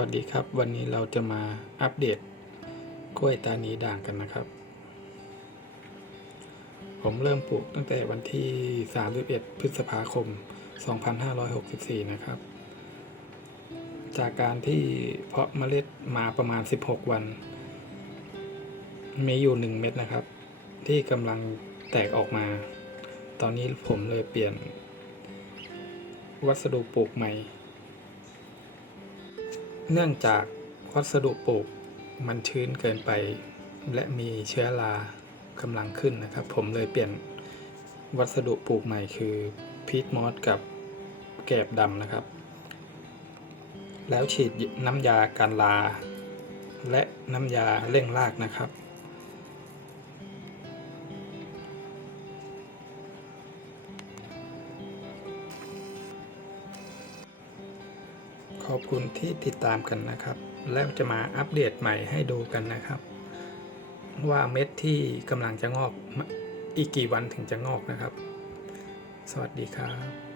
วัสดีครับ วันนี้เราจะมาอัปเดตกล้วยตานีด่างกันนะครับ ผมเริ่มปลูกตั้งแต่วันที่ 31 พฤษภาคม 2564 นะครับ จากการที่เพาะเมล็ดมาประมาณ 16 วัน มีอยู่ 1 เม็ดนะครับ ที่กำลังแตกออกมา ตอนนี้ผมเลยเปลี่ยน วัสดุปลูกใหม่ เนื่องจากวัสดุปลูกมันชื้นเกินไป และมีเชื้อรากำลังขึ้นนะครับ ผมเลยเปลี่ยนวัสดุปลูกใหม่คือพีทมอสกับแกบดำนะครับ แล้วฉีดน้ำยาการลา และน้ำยาเร่งรากนะครับ ขอบคุณที่ติดตามกันนะครับ แล้วจะมาอัปเดตใหม่ให้ดูกันนะครับ ว่าเม็ดที่กำลังจะงอกอีกกี่วันถึงจะงอกนะครับ สวัสดีครับ